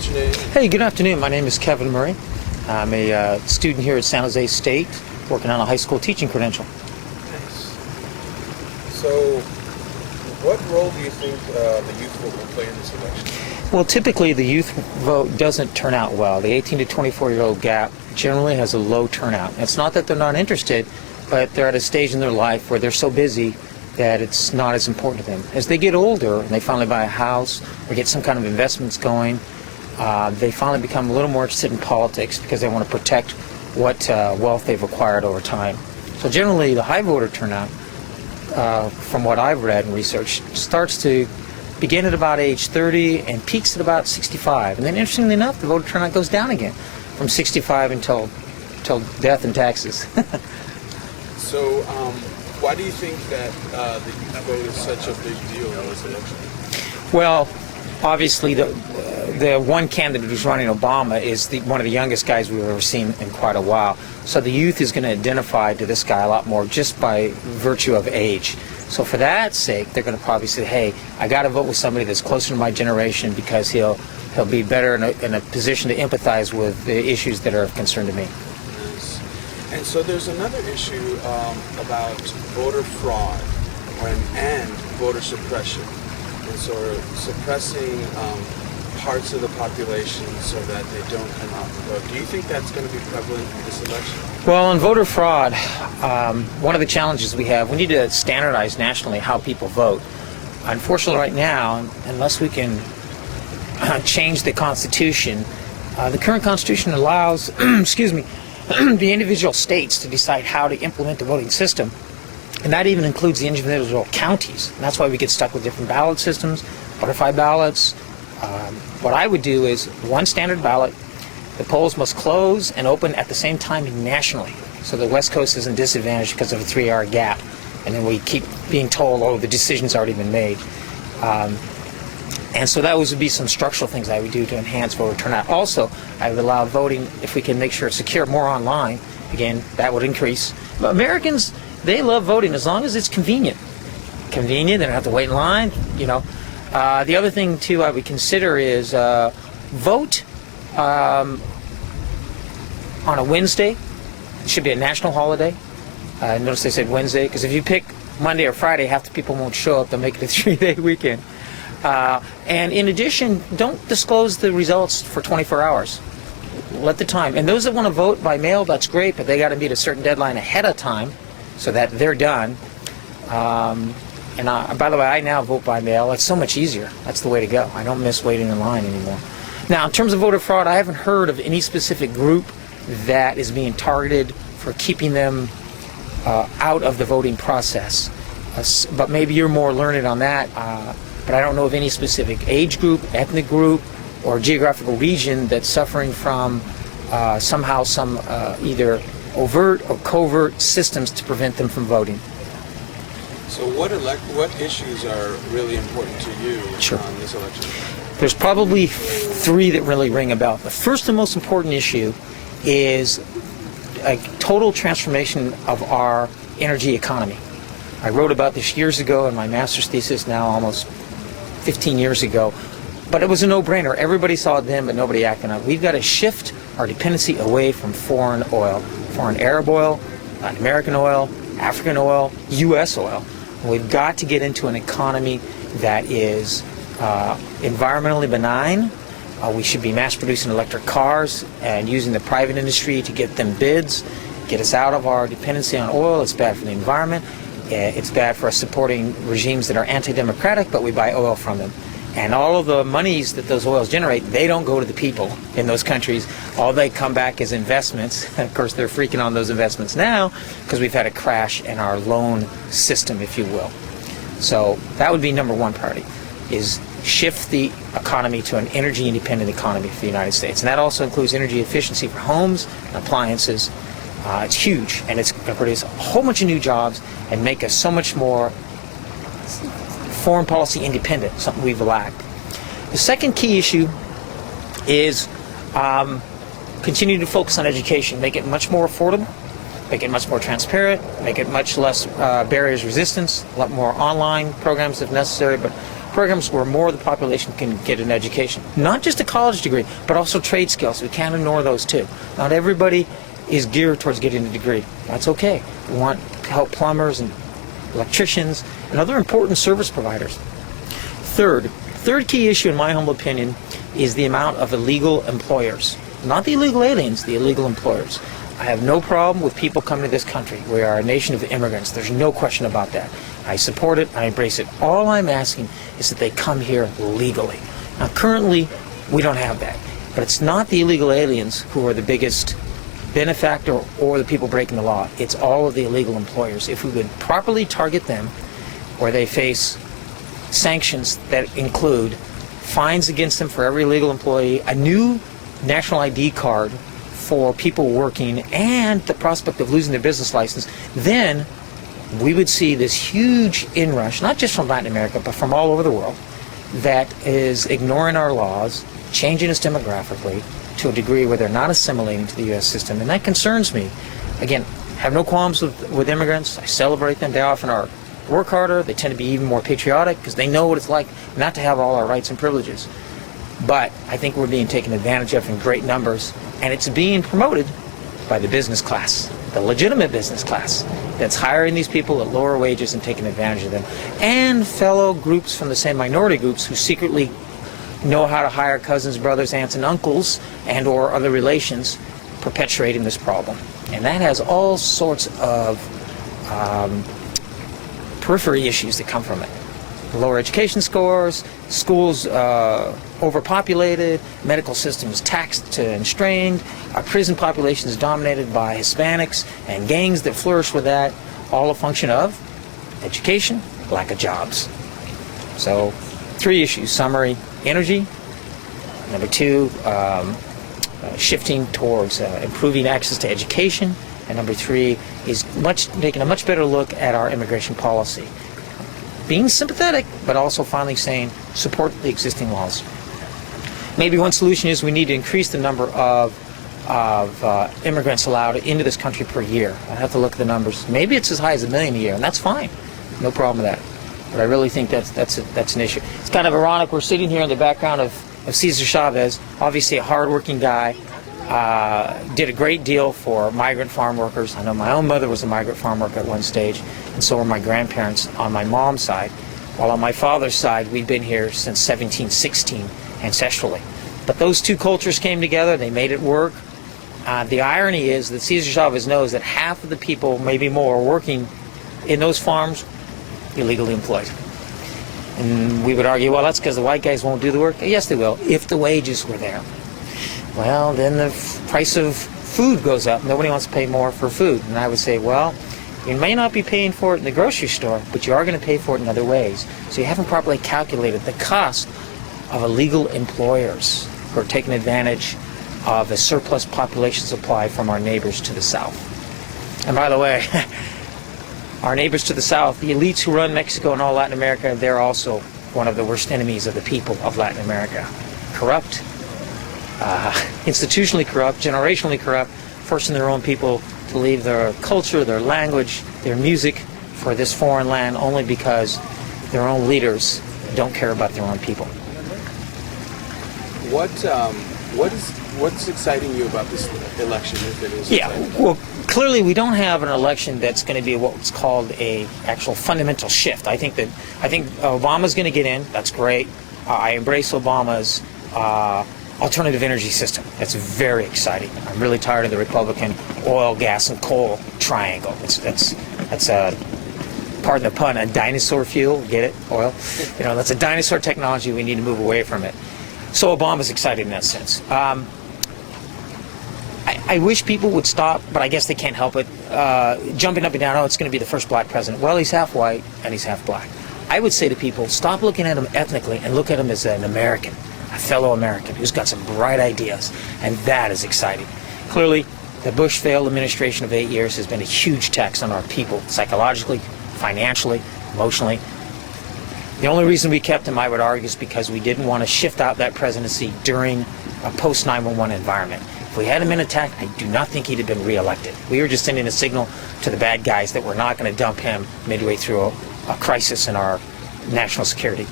What's your name? Hey, good afternoon. My name is Kevin Murray. I'm a student here at San Jose State, working on a high school teaching credential. Nice. So, what role do you think the youth vote will play in this election? Well, typically the youth vote doesn't turn out well. The 18 to 24-year-old gap generally has a low turnout. It's not that they're not interested, but they're at a stage in their life where they're so busy that it's not as important to them. As they get older and they finally buy a house or get some kind of investments going, they finally become a little more interested in politics because they want to protect what wealth they've acquired over time. So generally, the high voter turnout, from what I've read and researched, starts to begin at about age 30 and peaks at about 65. And then, interestingly enough, the voter turnout goes down again from 65 until death and taxes. So, why do you think that the youth vote is such a big deal in this election? Well, obviously, the one candidate who's running, Obama, is one of the youngest guys we've ever seen in quite a while. So the youth is going to identify to this guy a lot more just by virtue of age. So for that sake, they're going to probably say, hey, I got to vote with somebody that's closer to my generation because he'll be better in a position to empathize with the issues that are of concern to me. Yes. And so there's another issue about voter fraud and voter suppression. And so suppressing parts of the population so that they don't come out to vote. Do you think that's going to be prevalent in this election? Well, in voter fraud, one of the challenges we need to standardize nationally how people vote. Unfortunately, right now, unless we can change the Constitution, the current Constitution allows, excuse me, the individual states to decide how to implement the voting system. And that even includes the individual counties. And that's why we get stuck with different ballot systems, butterfly ballots. What I would do is one standard ballot. The polls must close and open at the same time nationally. So the West Coast isn't disadvantaged because of a 3-hour gap. And then we keep being told, oh, the decision's already been made. And so that would be some structural things I would do to enhance voter turnout. Also, I would allow voting, if we can make sure it's secure, more online. Again, that would increase. But Americans, they love voting as long as it's convenient. Convenient, they don't have to wait in line, you know. The other thing, too, I would consider is vote on a Wednesday. It should be a national holiday. Notice they said Wednesday, because if you pick Monday or Friday, half the people won't show up. They'll make it a 3-day weekend. And in addition, don't disclose the results for 24 hours. Let the time. And those that want to vote by mail, that's great, but they got to meet a certain deadline ahead of time so that they're done. And by the way, I now vote by mail. It's so much easier. That's the way to go. I don't miss waiting in line anymore. Now, in terms of voter fraud, I haven't heard of any specific group that is being targeted for keeping them out of the voting process. But maybe you're more learned on that. But I don't know of any specific age group, ethnic group, or geographical region that's suffering from somehow some either overt or covert systems to prevent them from voting. So what issues are really important to you on this election? There's probably 3 that really ring a bell. The first and most important issue is a total transformation of our energy economy. I wrote about this years ago in my master's thesis, now almost 15 years ago, but it was a no-brainer. Everybody saw it then, but nobody acted on it. We've got to shift our dependency away from foreign oil, foreign Arab oil, Latin American oil, African oil, U.S. oil. We've got to get into an economy that is environmentally benign. We should be mass-producing electric cars and using the private industry to get them bids, get us out of our dependency on oil. It's bad for the environment. It's bad for us supporting regimes that are anti-democratic, but we buy oil from them. And all of the monies that those oils generate, they don't go to the people in those countries. All they come back as investments. Of course, they're freaking on those investments now because we've had a crash in our loan system, if you will. So that would be number 1 priority, is shift the economy to an energy-independent economy for the United States. And that also includes energy efficiency for homes and appliances. It's huge, and it's going to produce a whole bunch of new jobs and make us so much more foreign policy independent, something we've lacked. The second key issue is continue to focus on education, make it much more affordable, make it much more transparent, make it much less barriers resistance, a lot more online programs if necessary, but programs where more of the population can get an education. Not just a college degree, but also trade skills. We can't ignore those too. Not everybody is geared towards getting a degree. That's okay. We want to help plumbers and electricians and other important service providers. Third key issue, in my humble opinion, is the amount of illegal employers. Not the illegal aliens, the illegal employers. I have no problem with people coming to this country. We are a nation of immigrants. There's no question about that. I support it. I embrace it. All I'm asking is that they come here legally. Now, currently, we don't have that. But it's not the illegal aliens who are the biggest benefactor or the people breaking the law. It's all of the illegal employers. If we would properly target them, where they face sanctions that include fines against them for every illegal employee, a new national ID card for people working, and the prospect of losing their business license, then we would see this huge inrush, not just from Latin America, but from all over the world, that is ignoring our laws, changing us demographically to a degree where they're not assimilating to the U.S. system. And that concerns me. Again, have no qualms with immigrants. I celebrate them. They often are work harder. They tend to be even more patriotic because they know what it's like not to have all our rights and privileges. But I think we're being taken advantage of in great numbers, and it's being promoted by the business class, the legitimate business class, that's hiring these people at lower wages and taking advantage of them, and fellow groups from the same minority groups who secretly know how to hire cousins, brothers, aunts, and uncles, and or other relations, perpetuating this problem. And that has all sorts of periphery issues that come from it. Lower education scores, schools overpopulated, medical systems taxed and strained, our prison population is dominated by Hispanics and gangs that flourish with that, all a function of education, lack of jobs. So 3 issues: summary, energy; number 2, shifting towards improving access to education; and number 3 is taking a much better look at our immigration policy. Being sympathetic, but also finally saying, support the existing laws. Maybe one solution is we need to increase the number of immigrants allowed into this country per year. I have to look at the numbers. Maybe it's as high as 1 million a year, and that's fine. No problem with that. But I really think that's an issue. It's kind of ironic. We're sitting here in the background of Cesar Chavez, obviously a hardworking guy, did a great deal for migrant farm workers. I know my own mother was a migrant farm worker at one stage, and so were my grandparents on my mom's side. While on my father's side, we'd been here since 1716 ancestrally. But those two cultures came together, they made it work. The irony is that Cesar Chavez knows that half of the people, maybe more, working in those farms, illegally employed. And we would argue, well, that's because the white guys won't do the work. Yes, they will, if the wages were there. Well, then the price of food goes up. Nobody wants to pay more for food. And I would say, well, you may not be paying for it in the grocery store, but you are going to pay for it in other ways. So you haven't properly calculated the cost of illegal employers who are taking advantage of a surplus population supply from our neighbors to the south. And by the way, our neighbors to the south, the elites who run Mexico and all Latin America, they're also one of the worst enemies of the people of Latin America. Corrupt, institutionally corrupt, generationally corrupt, forcing their own people to leave their culture, their language, their music for this foreign land only because their own leaders don't care about their own people. What's exciting you about this election, if it is? Yeah, well, clearly we don't have an election that's going to be what's called a actual fundamental shift. I think Obama's going to get in. That's great. I embrace Obama's alternative energy system. That's very exciting. I'm really tired of the Republican oil, gas, and coal triangle. That's pardon the pun, a dinosaur fuel. Get it? Oil. That's a dinosaur technology. We need to move away from it. So Obama's excited in that sense. I wish people would stop, but I guess they can't help it, jumping up and down, it's going to be the first black president. Well, he's half white and he's half black. I would say to people, stop looking at him ethnically and look at him as an American, a fellow American who's got some bright ideas, and that is exciting. Clearly, the Bush failed administration of 8 years has been a huge tax on our people, psychologically, financially, emotionally. The only reason we kept him, I would argue, is because we didn't want to shift out that presidency during a post-9/11 environment. If we had him in attack, I do not think he'd have been reelected. We were just sending a signal to the bad guys that we're not going to dump him midway through a crisis in our national security.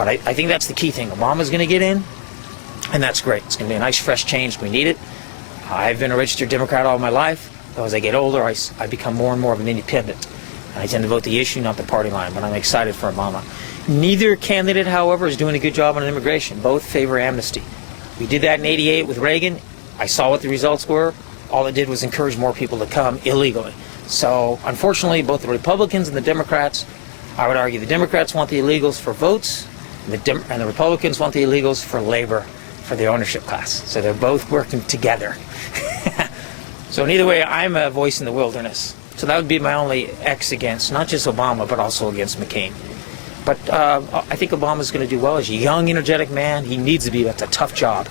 But I think that's the key thing. Obama's going to get in, and that's great. It's going to be a nice, fresh change. We need it. I've been a registered Democrat all my life. Though as I get older, I become more and more of an independent. And I tend to vote the issue, not the party line. But I'm excited for Obama. Neither candidate, however, is doing a good job on immigration. Both favor amnesty. We did that in '88 with Reagan. I saw what the results were. All it did was encourage more people to come illegally. So, unfortunately, both the Republicans and the Democrats, I would argue the Democrats want the illegals for votes, and the Republicans want the illegals for labor, for the ownership class. So they're both working together. So in either way, I'm a voice in the wilderness. So that would be my only X against, not just Obama, but also against McCain. But I think Obama's going to do well. He's a young, energetic man. He needs to be. That's a tough job.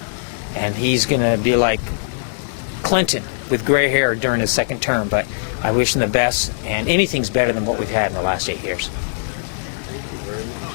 And he's going to be like Clinton with gray hair during his second term. But I wish him the best. And anything's better than what we've had in the last 8 years.